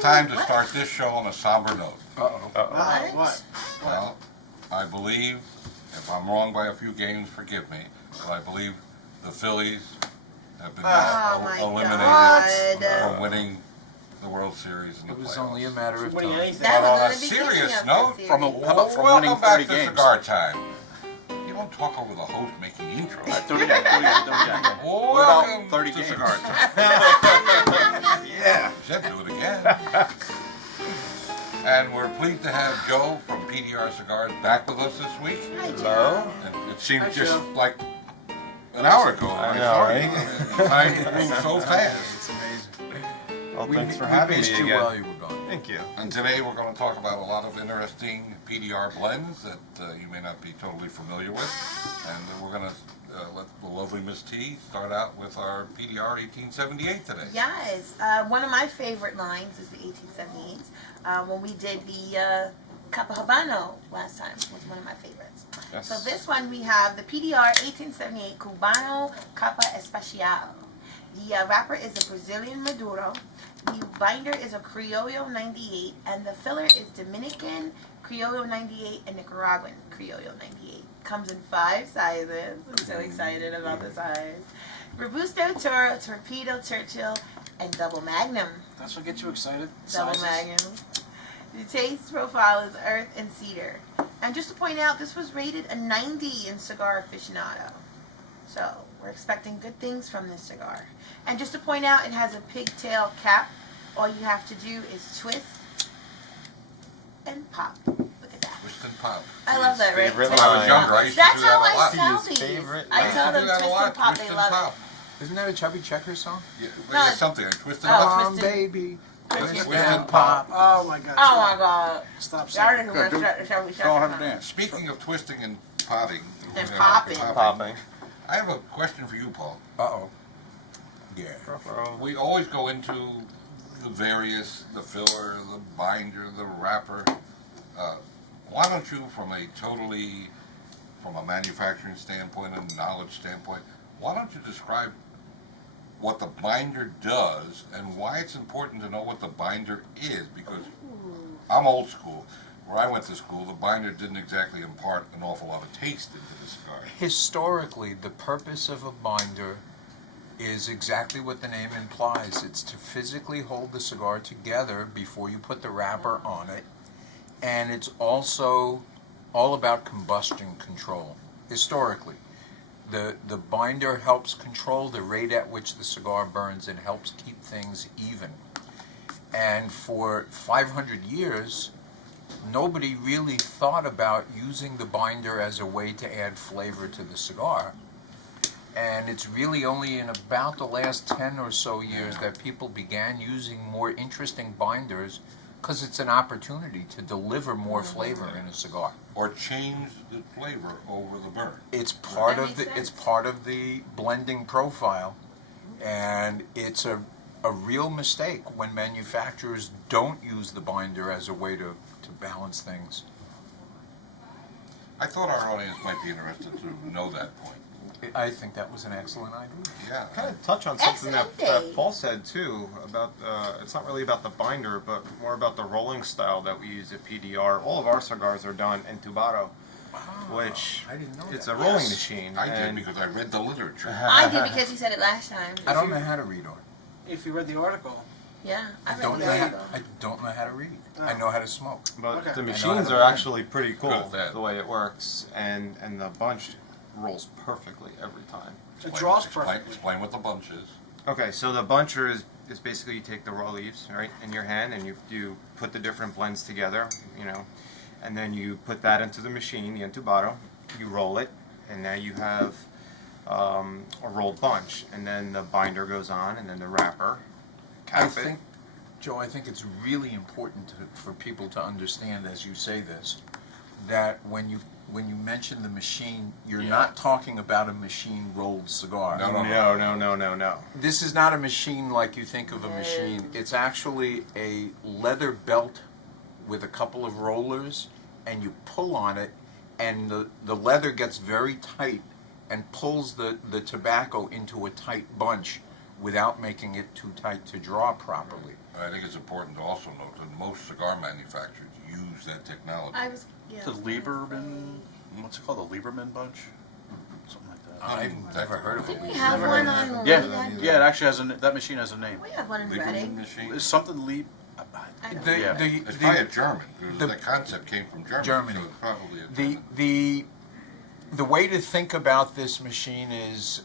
time to start this show on a somber note. What? Well, I believe, if I'm wrong by a few games, forgive me, but I believe the Phillies have been eliminated from winning the World Series in the playoffs. It was only a matter of time. But on a serious note, welcome back to Cigar Time. You don't talk over the host making intros. Don't jack. Welcome 30 to games? Cigar Time. Yeah. Said do it again. And we're pleased to have Joe from PDR Cigars back with us this week. Hi, Hello. And it seemed just like an hour ago. I know, right? Time moved so fast. It's amazing. Well, We thanks for having me missed you again. while you were gone. Thank you. And today we're going to talk about a lot of interesting PDR blends that you may not be totally familiar with. And we're going to let the lovely Miss T start out with our PDR 1878 today. Yes, one of my favorite lines is the 1878s. When we did the Capa Habano last time, was one of my favorites. Yes. So this one we have the PDR 1878 Cubano Capa Especial. The wrapper is a Brazilian Maduro. The binder is a Criollo 98, and the filler is Dominican Criollo 98 and Nicaraguan Criollo 98. Comes in 5 sizes. I'm so excited about the size. Robusto, Toro, Torpedo, Churchill, and Double Magnum. That's what gets you excited? Double Sizes? Magnum. The taste profile is earth and cedar. And just to point out, this was rated a 90 in Cigar Aficionado. So, we're expecting good things from this cigar. And just to point out, it has a pigtail cap. All you have to do is twist and pop. Look at that. Twist and pop. I love that, right? Favorite Twist When I was and younger, I pop. used to That's do that how a I lot. sell His these. favorite. I used tell to do them that a twist lot, and pop, twist they and love pop. it. Isn't that a Chubby Checker song? Yeah, No, there's something. I twist and Oh, pop. Come, baby. Twist Twist and and pop. pop. Oh my god. Oh my god. Stop Y'all saying didn't want to shall we Go have a dance. Speaking of twisting and potting. And you know, popping. Popping. I have a question for you, Paul. Uh-oh. Yeah. We always go into the various, the filler, the binder, the wrapper. Why don't you, from a manufacturing standpoint and knowledge standpoint, why don't you describe what the binder does and why it's important to know what the binder is? Because I'm old school. Where I went to school, the binder didn't exactly impart an awful lot of taste into the cigar. Historically, the purpose of a binder is exactly what the name implies. It's to physically hold the cigar together before you put the wrapper on it. And it's also all about combustion control. Historically, the binder helps control the rate at which the cigar burns and helps keep things even. And for 500 years, nobody really thought about using the binder as a way to add flavor to the cigar. And it's really only in about the last 10 or so years that people began using more interesting binders because it's an opportunity to deliver more flavor in a cigar. Or change the flavor over the burn. It's part That of makes it's sense. part of the blending profile, and it's a real mistake when manufacturers don't use the binder as a way to balance things. I thought our audience might be interested to know that point. I think that was an excellent idea. Yeah. Kind of touch on something Excellent that day. Paul said too about it's not really about the binder, but more about the rolling style that we use at PDR. All of our cigars are done in Tubado, which I didn't know it's that. a rolling machine. I did and because I read the literature. I did because he said it last time. I don't know how to read art. If you read the article. Yeah, I read don't the know how, article. I don't know how to read. I know how to smoke. But Okay. the I know machines how to are run. actually pretty Good cool at that. the way it works, and the bunch rolls perfectly every time. It draws Explain perfectly. what the bunch is. Okay, so the buncher is basically you take the raw leaves, right, in your hand, and you put the different blends together, and then you put that into the machine, the entubado, you roll it, and now you have a rolled bunch, and then the binder goes on, and then the wrapper, I cap it. think, Joe, I think it's really important for people to understand as you say this, that when you mention the machine, you're not talking about a machine rolled cigar. No. This is not a machine like you think of a machine. It's actually a leather belt with a couple of rollers, and you pull on it, and the leather gets very tight and pulls the tobacco into a tight bunch, without making it too tight to draw properly. I think it's important to also note that most cigar manufacturers use that technology. I was, yeah. The Lieberman, what's it called, the Lieberman bunch? Something like that. I've never heard of it. Didn't we have one on Yeah, Reading? yeah, it actually has that machine has a name. We have one in Lieberman Reading. machine? It's something I don't The, know. Yeah. It's probably a German, because the- the concept came from Germany, Germany. so it's probably a The German. the way to think about this machine is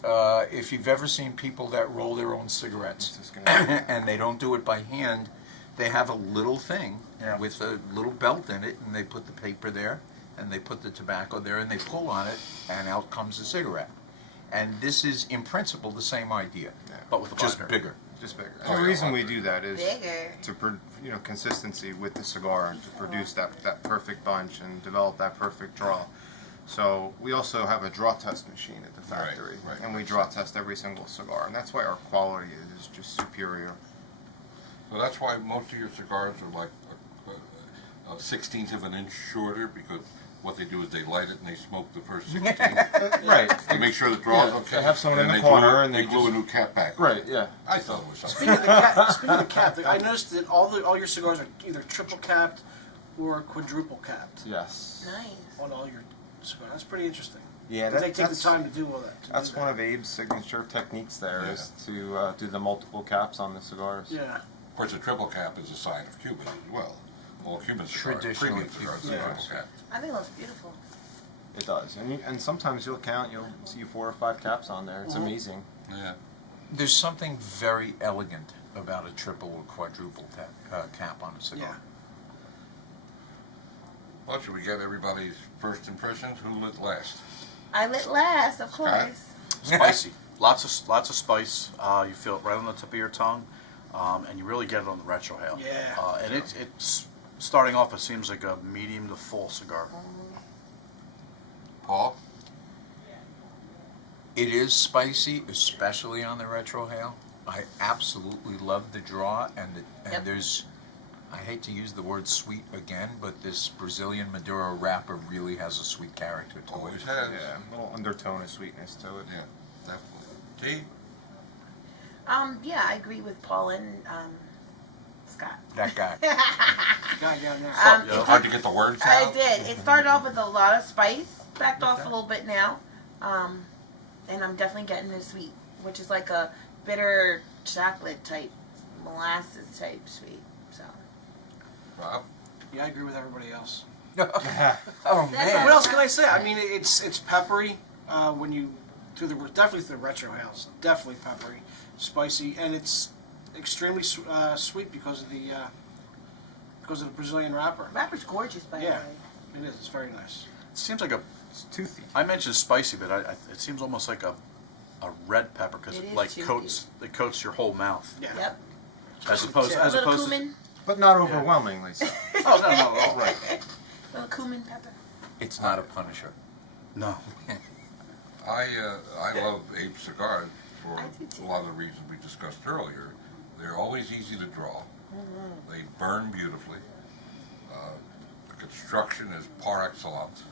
if you've ever seen people that roll their own cigarettes It's just gonna- and they don't do it by hand, they have a little thing Yeah. with a little belt in it, and they put the paper there, and they put the tobacco there, and they pull on it, and out comes a cigarette. And this is, in principle, the same idea, but with a just binder. bigger. Just bigger. Oh, The yeah, reason we I'll do that is Bigger. to consistency with the cigar and to produce that perfect bunch and develop that perfect draw. So we also have a draw test machine at the Right, factory, right. and we draw test every single cigar, and that's why our quality is just superior. So that's why most of your cigars are like a 1/16 of an inch shorter, because what they do is they light it and they smoke the first 16 Right. to make sure the draw's Yeah, okay. they have someone in And the they corner glue, and they glue a just- new cap back. Right. Yeah. I thought it was something. Speaking of the cap, I noticed that all your cigars are either triple capped or quadruple capped Yes. Nice. on all your cigars. That's pretty interesting. Yeah. 'Cause they take the that's time to do all that. that's one of Abe's signature techniques. There is to do the multiple caps on the cigars. Yeah. Of course, a triple cap is a sign of Cuban as well. All Cuban cigars, Traditionally, premium cigars, Cuban are triple cigars. cap. I think it looks beautiful. It does, and sometimes you'll see 4 or 5 caps on there. It's Mhm. amazing. Yeah. There's something very elegant about a triple or quadruple cap on a cigar. Yeah. Well, should we get everybody's first impressions? Who lit last? I lit last, of course. Spicy. Lots of spice. You feel it right on the tip of your tongue, and you really get it on the retrohale. Yeah. And it's starting off. It seems like a medium to full cigar. Paul? It is spicy, especially on the retrohale. I absolutely love the draw, and Yep. there's, I hate to use the word sweet again, but this Brazilian Maduro wrapper really has a sweet character to Always it. has. Yeah, a little undertone of sweetness to it. Yeah, definitely. T? Yeah, I agree with Paul and Scott. That guy. Guy down there. Yeah. It Hard did- to get the words I out? did. It started off with a lot of spice, backed off a little bit now, and I'm definitely getting the sweet, which is like a bitter chocolate type, molasses type sweet. So Rob? Yeah, I agree with everybody else. Oh That's man. What else can I say? I mean, it's peppery when you definitely through the retro house. Definitely peppery, spicy, and it's extremely sweet because of the Brazilian wrapper. wrapper's gorgeous, by Yeah. the way. It is. It's very nice. It seems like a. It's toothy. I mentioned spicy, but it seems almost like a red pepper because It it is like too. coats your whole mouth Yeah. Yep. as opposed A as little opposed to. cumin, But not overwhelmingly so. Oh no no no right little cumin pepper. It's not a punisher. no. I love Abe's cigars for I do too. a lot of the reasons we discussed earlier. They're always easy to draw. They burn beautifully. The construction is par excellence.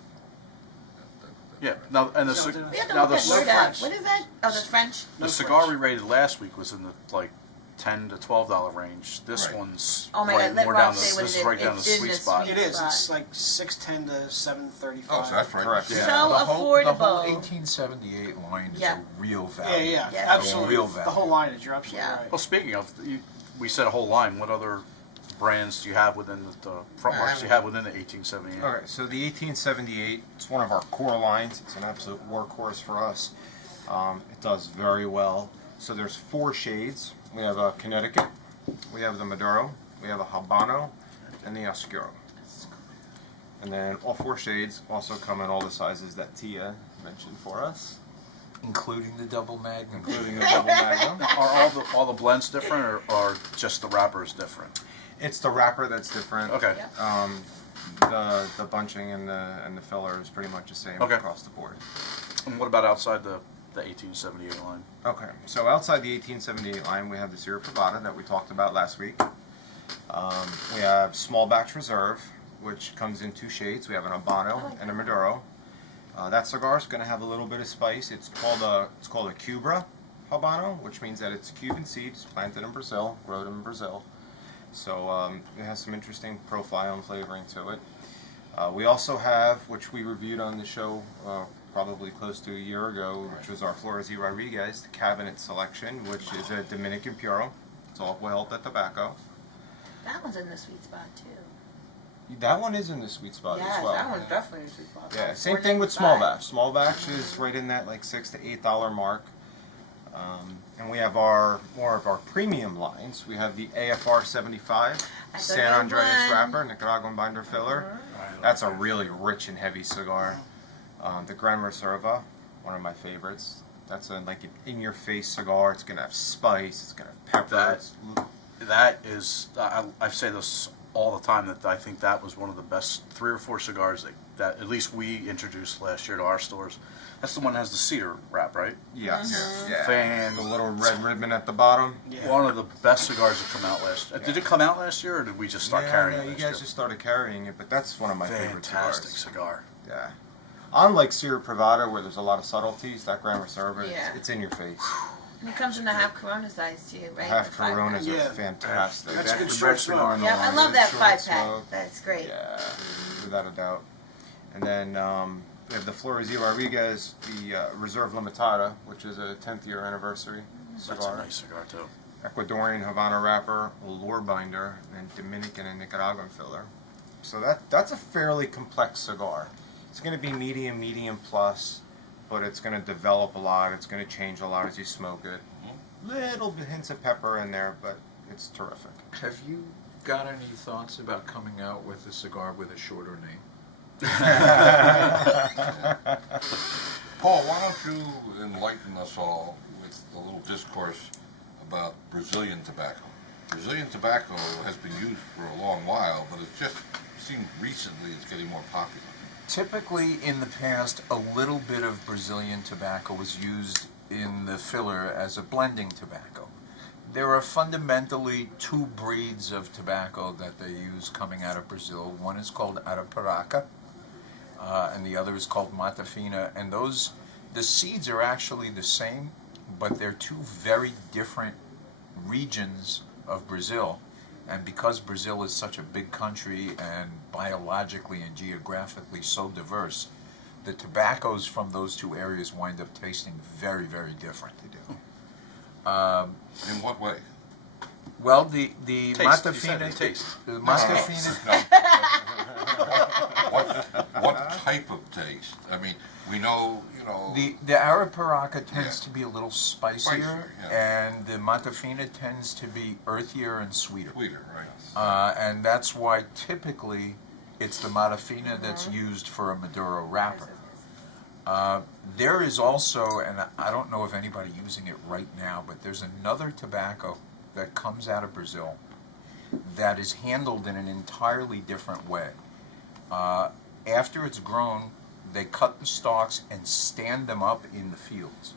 Yeah, now and the No, cig- We have to now look the that c- word up. French. What is that? Oh, that's French. the No cigar French. we rated last week was in the like $10 to $12 range. This Right. one's Oh my right God, let more Rob down the. say what This it is right is. down the It's in sweet the spot. sweet- It is. Spot. It's like 610 to 735. Oh, so that's right. Correct. So The whole affordable. 1878 line is Yeah. a real Yeah, value. yeah, Yeah. absolutely. Real The value. whole line is. You're absolutely Yeah. right. Well, speaking of, we said a whole line. What other brands do you have within the front marks you have within the 1878? Okay, so the 1878, it's one of our core lines. It's an absolute workhorse for us. It does very well. So there's 4 shades. We have a Connecticut, we have the Maduro, we have a Habano, and the Oscuro. And then all 4 shades also come in all the sizes that Tia mentioned for us, Including the double magnum. including the double magnum. Are all the blends different, or just the wrapper is different? It's the wrapper that's different. Okay. Yep. The bunching and the filler is pretty much the same Okay. across the board. And what about outside the 1878 line? Okay, so outside the 1878 line, we have the Sierra Privada that we talked about last week. We have Small Batch Reserve, which comes in 2 shades. We have an Habano and a Maduro. That cigar is going to have a little bit of spice. It's called a Cubra Cubano, which means that it's Cuban seeds planted in Brazil, grown in Brazil. So it has some interesting profile and flavoring to it. We also have, which we reviewed on the show probably close to a year ago, which was our Flores y Rodriguez, the cabinet selection, which is a Dominican Puro. It's all Vuelta tobacco. That one's in the sweet spot too. That one is in the sweet spot Yes, as well. that one's definitely in the sweet spot. Yeah, That's same thing with small $4.95. batch. Small batch is right in that like $6 to $8 mark. And we have more of our premium lines. We have the AFR 75 That's a San good Andreas one. wrapper, Nicaraguan binder filler. That's a really rich and heavy cigar. The Gran Reserva, one of my favorites. That's like an in-your-face cigar. It's gonna have spice. It's gonna have pepper. That is, I say this all the time, that I think that was one of the best 3 or 4 cigars that at least we introduced last year to our stores. That's the one that has the cedar wrap, right? Yes. Yeah. Fan. The little red ribbon at the bottom. Yeah. One of the best cigars that come out last year. Did it come out last year, or did we just start carrying it you last guys year? just started carrying it, but that's one of my favorite Fantastic cigars. cigar. Yeah. Unlike Sierra Privada, where there's a lot of subtleties, that Gran Reserva, Yeah. it's in your face. And it comes in the half Corona size too, right? Half The 5-pack. Coronas Yeah. are fantastic. That's a good the short best smoke. cigar in the Yeah, I line. love that Short 5-pack. smoke. That's great. Yeah, without a doubt. And then we have the Flores y Rodriguez, the Reserve Limitada, which is a 10th year anniversary That's a cigar. nice cigar too. Ecuadorian Havana wrapper, lure binder, and Dominican and Nicaraguan filler. So that's a fairly complex cigar. It's going to be medium plus, but it's going to develop a lot. It's going to change a lot as you smoke it. Little bit hints of pepper in there, but it's terrific. Have you got any thoughts about coming out with a cigar with a shorter name? Paul, why don't you enlighten us all with a little discourse about Brazilian tobacco? Brazilian tobacco has been used for a long while, but it just seems recently it's getting more popular. Typically, in the past, a little bit of Brazilian tobacco was used in the filler as a blending tobacco. There are fundamentally 2 breeds of tobacco that they use coming out of Brazil. One is called Arapiraca, and the other is called Mata Fina. And the seeds are actually the same, but they're 2 very different regions of Brazil. And because Brazil is such a big country and biologically and geographically so diverse, the tobaccos from those 2 areas wind up tasting very, very different. They do. In what way? Well, the Taste. Mata You said Fina, taste. the Mata Fina, What type of taste? I mean, we know, the Arapiraca tends Yeah. to be a little spicier, Spicier, yeah. and the Mata Fina tends to be earthier and sweeter. sweeter, right? And that's why typically it's the Mata Fina that's used for a Maduro wrapper. There is also, and I don't know of anybody using it right now, but there's another tobacco that comes out of Brazil that is handled in an entirely different way. After it's grown, they cut the stalks and stand them up in the fields.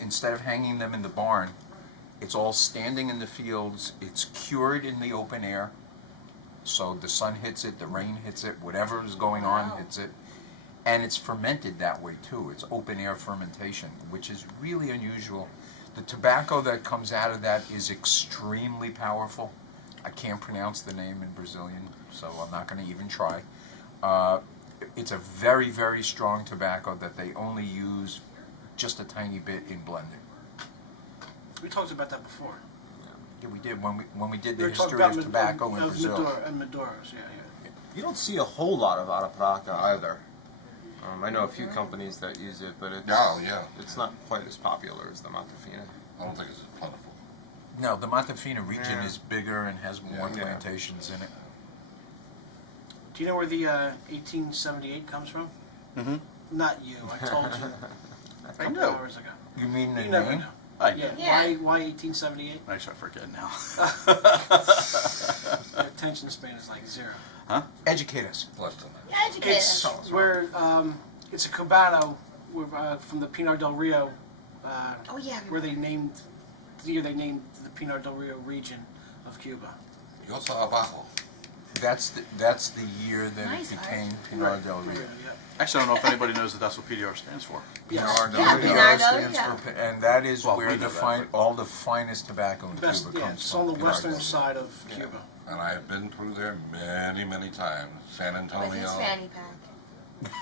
Instead of hanging them in the barn, it's all standing in the fields. It's cured in the open air. So the sun hits it, the rain hits it, whatever is going on hits it. And it's fermented that way too. It's open air fermentation, which is really unusual. The tobacco that comes out of that is extremely powerful. I can't pronounce the name in Brazilian, so I'm not going to even try. It's a very, very strong tobacco that they only use just a tiny bit in blending. We talked about that before. Yeah, we did when we did We the were talking history about of tobacco in Brazil. Maduros, yeah. You don't see a whole lot of Arapiraca either. I know a few companies that use it, but it's not quite as popular as the Mata Fina. I don't think it's plentiful. No, the Mata Fina region Yeah. is bigger and has more Yeah. plantations in it. Do you know where the 1878 comes from? Mm-hmm. Not you. I told you a couple know. hours ago. You mean the You never name? know. I Yeah. know. Yeah. Why 1878? I should forget now. Your attention span is like 0. Educate us. Less than that. Yeah, educate It's us. where it's a Cubano from the Pinar del Rio, Oh yeah. where they named the year they named the Pinar del Rio region of Cuba. Yosa abajo. That's the year that Nice, it became Art. Pinar del Rio. Yeah. Actually, I don't know if anybody knows that that's what PDR stands for. Yes. Pinar del Yeah, Rio Pinar del stands Rio. for, and that is Well, where we the know that, but- all the finest tobacco in Best, Cuba yeah, comes it's from. on the Pinar western del Rio. side of Cuba. And I have been through there many, many times. San With Antonio. his fanny pack.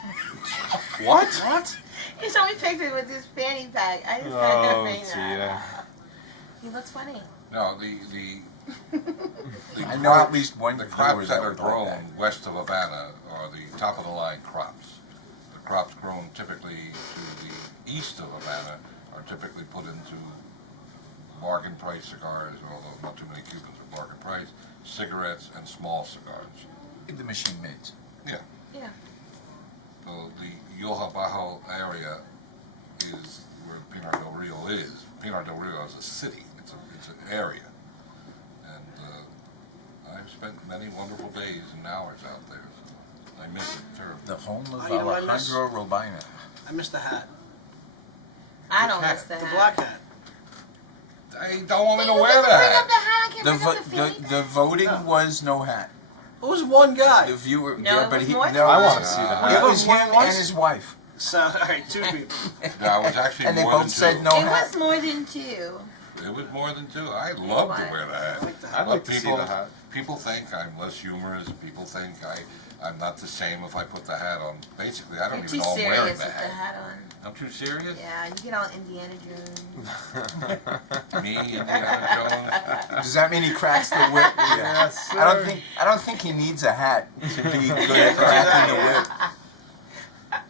What? What? He showed me pictures with his fanny pack. I just had to Oh, bring that. Tia. He looks funny. No, the I know at least one the viewer crops that are would like grown that. west of Havana are the top of the line crops. The crops grown typically to the east of Havana are typically put into bargain price cigars, although not too many Cubans are bargain price, cigarettes and small cigars. The machine maids. Yeah. So the Yoja Bajo area is where Pinar del Rio is. Pinar del Rio is a city. It's an area, and I've spent many wonderful days and hours out there. So I miss it terribly. The home of Oh, you know what I miss? Alejandro Robina. I missed the hat. I don't Hat. miss the The hat. black hat. They don't want me to You wear get to bring up that. the hat. I can't The, bring up the vo- fanny the pack. voting No. was no hat. It was one guy. The viewer, No, yeah, it but was he, more than no, one. I want to see the it hat. was him More than and once? his wife, So, all right, two people. Yeah, it was actually and they more both than said two. no It hat. was more than two. It was more than two. I love to wear the hat. I like the hat. I'd like to see the hat. People think I'm less humorous. People think I'm not the same if I put the hat on. Basically, I don't You're even too know I'm wearing serious the with the hat. hat on. I'm too serious? Yeah, you get all Indiana Jones. Me, Indiana Does that mean he cracks the whip? Yeah. Yes, I don't think he needs a hat to be good at cracking the whip.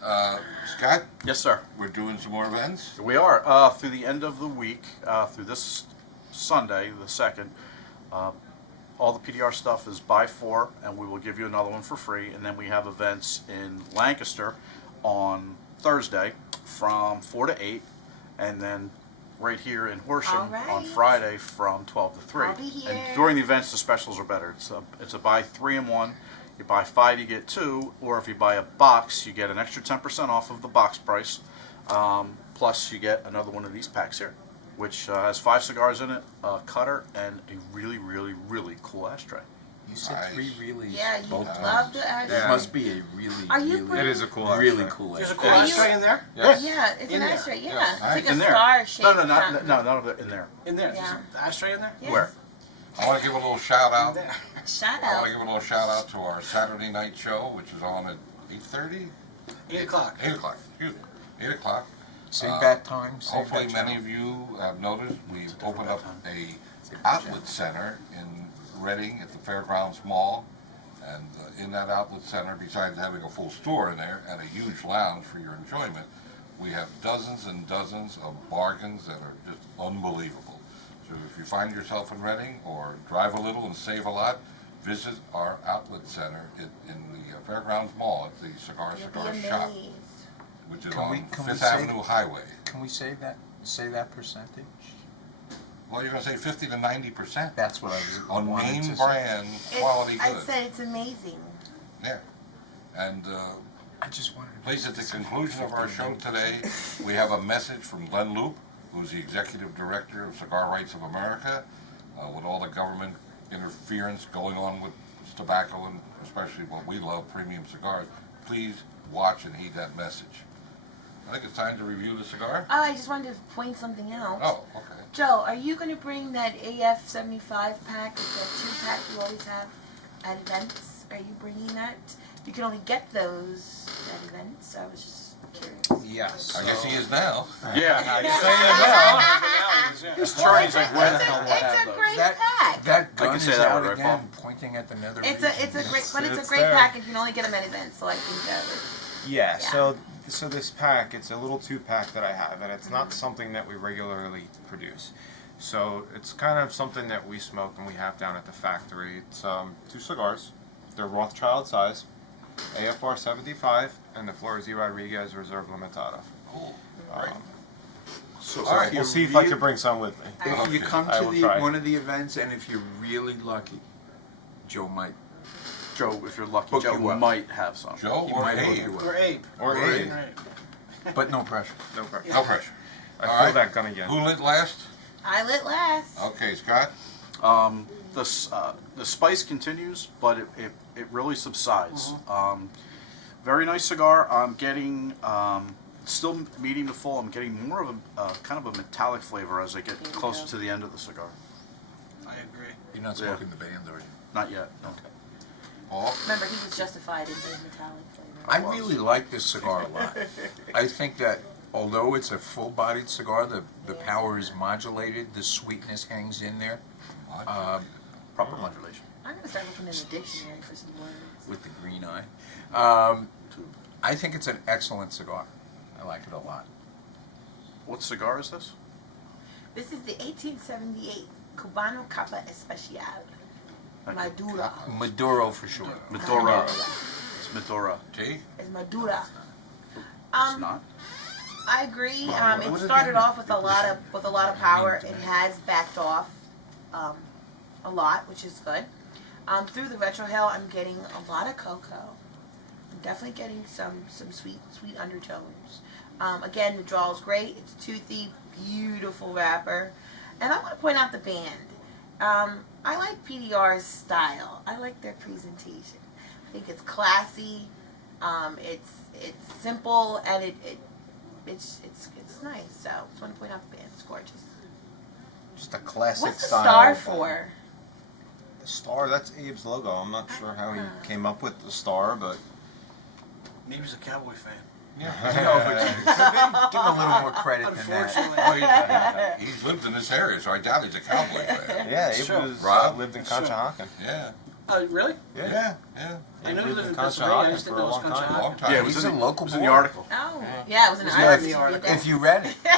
Jones. Scott, Yes, sir. we're doing some more events. We are through the end of the week, through this Sunday, the 2nd. All the PDR stuff is buy 4, and we will give you another one for free. And then we have events in Lancaster on Thursday from 4 to 8, and then right here in Horsham on Alright. Friday from 12 to 3. I'll be here. And during the events, the specials are better. It's a buy 3 and 1. You buy 5, you get 2, or if you buy a box, you get an extra 10% off of the box price. Plus, you get another one of these packs here, which has 5 cigars in it, a cutter, and a really, really, really cool ashtray. You said Nice. 3 really. Yeah, you both love times. the ashtray. It must be a really, Are you really, bringing- It is a cool really ashtray. cool There's a ashtray. cool Are you- ashtray in there? Yes. Yeah, it's In an there. ashtray. Yeah, Yes. it's like a In there. star shape. No, none of it in there. In there. Yeah. There's an ashtray in there? Yes. Where? I want to give a little shout In out. there. Shout I want out. to give a little shout out to our Saturday night show, which is on at 8:30? 8 o'clock. 8 o'clock, excuse me. 8 o'clock. Save that time. Save Hopefully that many time. of you have noticed we've different opened up time. a outlet center in Reading at the Fairgrounds Mall. And in that outlet center, besides having a full store in there and a huge lounge for your enjoyment, we have dozens and dozens of bargains that are just unbelievable. So if you find yourself in Reading or drive a little and save a lot, visit our outlet center in the Fairgrounds Mall at the Cigar You'll be Shop, amazed. which is Can we- on can we Fifth say- Avenue Highway. Can we say that percentage? Well, you're going to say 50 to 90%. That's what I was On wanted name to say. brand quality I goods. said it's amazing. Yeah. And I just wanted to. please, at the conclusion of our show today, we have a message from Glenn Loop, who's the Executive Director of Cigar Rights of America. With all the government interference going on with tobacco and especially what we love, premium cigars, please watch and heed that message. I think it's time to review the cigar. Oh, I just wanted to point something out. Oh, okay. Joe, are you going to bring that AF 75 pack, the 2-pack you always have at events? Are you bringing that? You can only get those at events. So I was just curious. Yes. I guess he is now. Yeah. You're saying it now. He's trying to like, when the hell will I It's have a those? great That- pack. That I gun can is say that out one, right, again, Paul? pointing at the nether It's region. a great, but it's a It's great there. pack. You can only get them at events. So I think Yeah, Yeah. so this pack, it's a little 2-pack that I have, and it's not something that we regularly produce. So it's kind of something that we smoke and we have down at the factory. It's 2 cigars. They're Rothschild size, AFR 75, and the Flores E. Rodriguez Reserve Limitada. Cool. All right. So All right. if you We'll see if I really- can bring some with me. If you Okay. come I to will try. one of the events, and if you're really lucky, Joe might. Joe, if you're lucky, Hook Joe you up. might have some. Joe He or might hook Abe? you up. Or Abe. Or Or Abe. Abe. Right. But no pressure. No pressure. No pressure. I All feel right. that gun again. Who lit last? I lit last. Okay, Scott. the spice continues, but it really subsides. Very nice cigar. I'm getting still medium to full. I'm getting more of a kind of a metallic flavor as I get closer to the end of the cigar. I agree. You're not Yeah. smoking the band, are you? Not yet. No. Paul? Remember, he was justified in the metallic flavor. I really like this cigar a lot. I think that although it's a full-bodied cigar, the power is modulated, the sweetness hangs in there. Proper modulation. I'm gonna start looking in the dictionary for some words. With the green eye. I think it's an excellent cigar. I like it a lot. What cigar is this? This is the 1878 Cubano Capa Especial. Maduro. Maduro for sure. Maduro. It's Maduro. Tea? It's Madura. It's not. I agree. What It is started it? off with a lot of power. It has backed off a lot, which is good. Through the retrohale, I'm getting a lot of cocoa. I'm definitely getting some sweet undertones. Again, the draw is great. It's toothy, beautiful wrapper, and I want to point out the band. I like PDR's style. I like their presentation. I think it's classy. It's simple, and it's nice. So I just want to point out the band. It's gorgeous. Just a classic What's the style. star for? The star, that's Abe's logo. I'm not sure how he came up with the star, but Maybe he's a Cowboy fan. No, but give him a little more credit than that. Unfortunately. Well, he's lived in this area, so I doubt he's a Cowboy fan. yeah, Abe Sure. was, Rob? lived in Sure. Conshohocken. Yeah, Really? yeah. I know he lived lived in in Pennsylvania. I just Conshohocken didn't for know a it was long time. Long Conshohocken. time. Yeah, He's a local it was in the boy. article. Oh, yeah, it was an It's article. not in the article. If you read it. I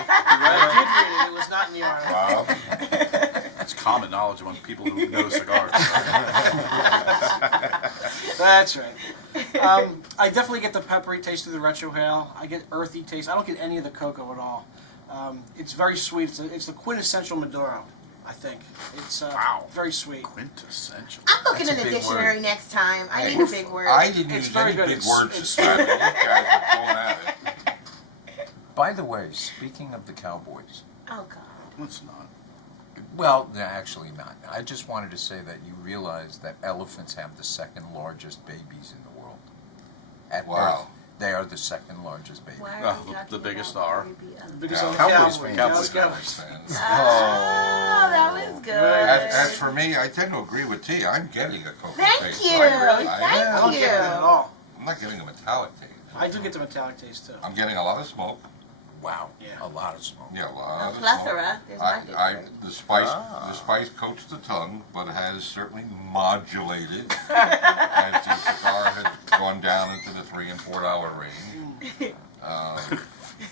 did read it. It was not in the article. Rob? It's common knowledge among people who know cigars. That's right. I definitely get the peppery taste of the retrohale. I get earthy taste. I don't get any of the cocoa at all. It's very sweet. It's the quintessential Maduro, I think. It's very sweet. Quintessential. I'm looking That's in a the big dictionary word. next time. I Hey, need a big word. I didn't It's use very any good. big It's- words it's- this time. You guys are going at it. By the way, speaking of the Cowboys, Oh God. It's not. well, no, actually not. I just wanted to say that you realize that elephants have the second largest babies in the world. At Wow. birth, they are the second largest baby. Why Well, are we talking the biggest about are. baby Because I'm a Cowboys Cowboy. fan. Dallas Cowboys Cowboys. Fans. Oh, that was good. As for me, I tend to agree with T. I'm getting a cocoa Thank taste. you. I I am. don't get that at all. I'm not getting a metallic taste. I do get the metallic taste too. I'm getting a lot of smoke. Wow, Yeah. a lot of smoke. Yeah, a A lot of plethora. There's my big I, word. the spice, Ah. the spice coats the tongue, but has certainly modulated as the cigar has gone down into the $3 and $4 range.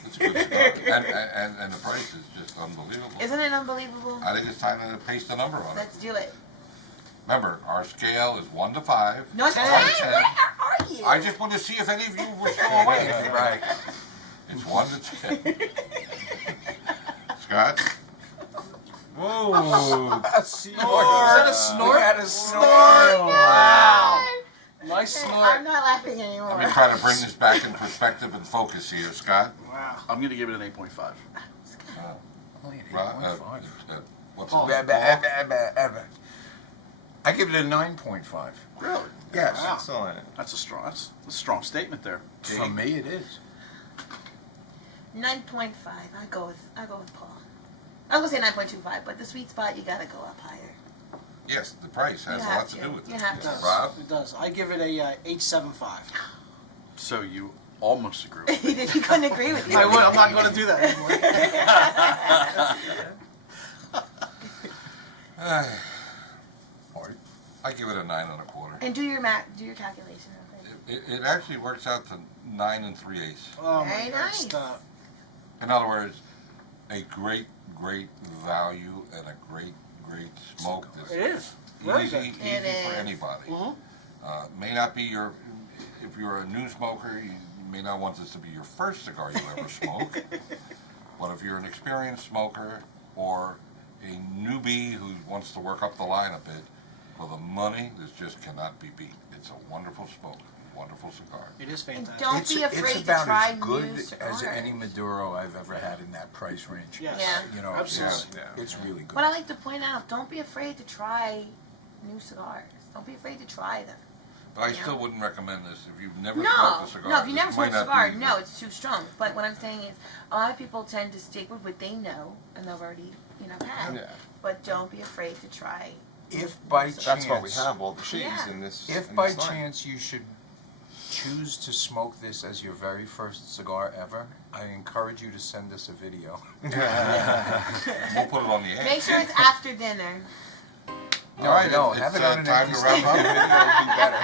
It's a good cigar, and the price is just unbelievable. Isn't it unbelievable? I think it's time to paste a number on it. Let's do it. Remember, our scale is 1 to 5. No, 10 where to 10. are you? I just want to see if any of you were still awake. Right. It's 1 to 10. Scott? Whoa! A snort. Is that a snort? We had a snort. Wow. Nice I'm snort. not laughing Let anymore. me try to bring this back in perspective and focus here, Scott. Wow. I'm going to give it an 8.5. Only an Rob, 8.5. what's Paul. the I give it a 9.5. Really? Yes. Wow. Excellent. That's a strong statement there. For me, it is. 9.5. I go with Paul. I was gonna say 9.25, but the sweet spot you gotta go up higher. Yes, the price has You a have lot to to. do with You it. have It to. does. Rob? It does. I give it a 8.75. So you almost agree with me. He couldn't agree with you. I would. I'm not going to do that anymore. Art. I give it a 9 1/4. And do your calculation. Okay. It actually works out to 9 3/8. Oh Very my God, nice. stop. In other words, a great value and a great smoke. That's It is. Very easy, good. easy It for is. anybody. Mhm. May not be if you're a new smoker, you may not want this to be your first cigar you ever smoke. But if you're an experienced smoker or a newbie who wants to work up the line a bit, for the money, this just cannot be beat. It's a wonderful smoke, wonderful cigar. It is And fantastic. don't be afraid it's to about try as good new as cigars. any Maduro I've ever had in that price range. Yes. Yeah. You know, Absolutely. it's really good. But I like to point out, don't be afraid to try new cigars. Don't be afraid to try them. But I Yeah. still wouldn't recommend this if you've never No, smoked a cigar. no, if you never this smoked might a not cigar, be- no, it's too strong. But what I'm saying is, a lot of people tend to stick with what they know and they've already, had. Yeah. But don't be afraid to try. If by That's That's why we chance, have all the shades Yeah. in this. if in by this line. chance you should choose to smoke this as your very first cigar ever, I encourage you to send us a video. We'll put it on the air. Make sure it's after dinner. All right, no, it's have it on an time empty to wrap stomach. up. The video would be better.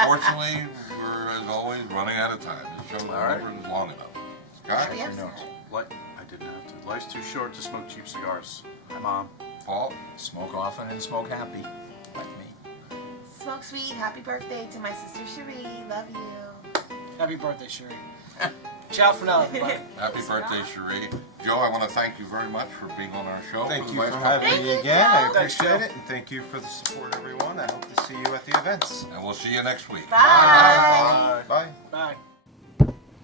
Unfortunately, we're as always running out of time. This show All right. never is long enough. Scott, Happy episode. I didn't have to. Life's too short to smoke cheap cigars. Hi, Mom. Paul, Smoke often and smoke happy, like me. Smoke sweet. Happy birthday to my sister Cherie. Love you. Happy birthday, Sherry. Ciao for now, everybody. happy birthday, Cherie. Joe, I want to thank you very much for being on our show. Thank the you last for couple having weeks. me Thank you, again. I Joe. Thanks, appreciate Joe. it, and thank you for the support, everyone. I hope to see you at the events. And we'll see you next week. Bye. Bye. Bye.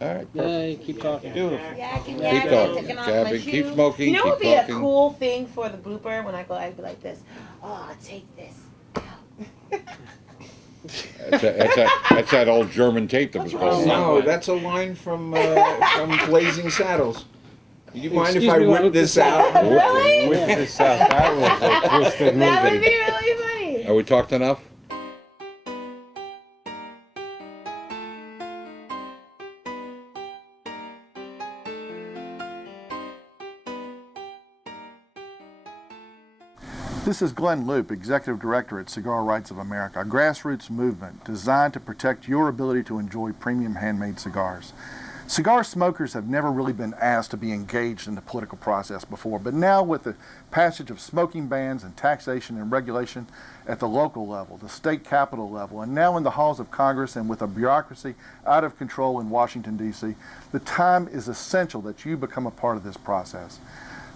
All right, Yay, keep talking. beautiful. Yakking, Keep yakking, talking, taking off Gabby. my Keep shoes. smoking, You know what would keep be talking. a cool thing for the blooper when I go? I'd be like this. Oh, take this. That's that old German tape that was called. No, that's a line from Blazing Saddles. Do you mind if Excuse I me, whip whip this this out? Really? Whip this out. That was a twisted That would movie. be really funny. Are we talked enough? This is Glenn Loop, Executive Director at Cigar Rights of America, a grassroots movement designed to protect your ability to enjoy premium handmade cigars. Cigar smokers have never really been asked to be engaged in the political process before, but now with the passage of smoking bans and taxation and regulation at the local level, the state capitol level, and now in the halls of Congress and with a bureaucracy out of control in Washington, D.C., the time is essential that you become a part of this process.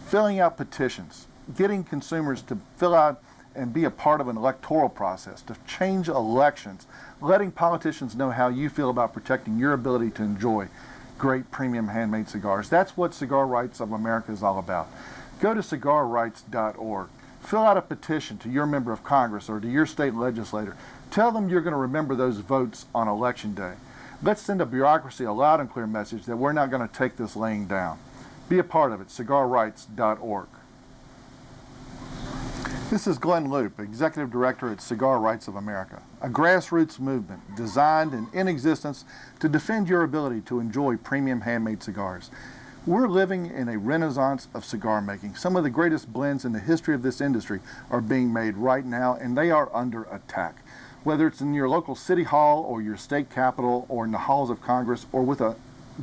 Filling out petitions, getting consumers to fill out and be a part of an electoral process, to change elections, letting politicians know how you feel about protecting your ability to enjoy great premium handmade cigars. That's what Cigar Rights of America is all about. Go to cigarrights.org. Fill out a petition to your member of Congress or to your state legislator. Tell them you're going to remember those votes on election day. Let's send a bureaucracy a loud and clear message that we're not going to take this laying down. Be a part of it, cigarrights.org. This is Glenn Loop, Executive Director at Cigar Rights of America, a grassroots movement designed and in existence to defend your ability to enjoy premium handmade cigars. We're living in a renaissance of cigar making. Some of the greatest blends in the history of this industry are being made right now, and they are under attack. Whether it's in your local city hall or your state capitol or in the halls of Congress or with a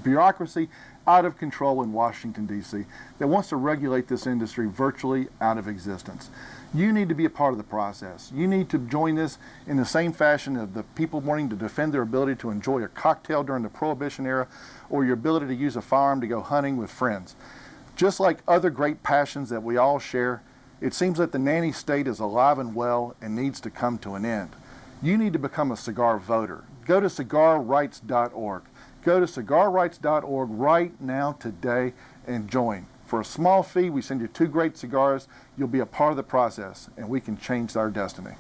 bureaucracy out of control in Washington, D.C. that wants to regulate this industry virtually out of existence. You need to be a part of the process. You need to join this in the same fashion of the people wanting to defend their ability to enjoy a cocktail during the Prohibition era or your ability to use a firearm to go hunting with friends. Just like other great passions that we all share, it seems that the nanny state is alive and well and needs to come to an end. You need to become a cigar voter. Go to cigarrights.org. Go to cigarrights.org right now today and join. For a small fee, we send you 2 great cigars. You'll be a part of the process, and we can change our destiny.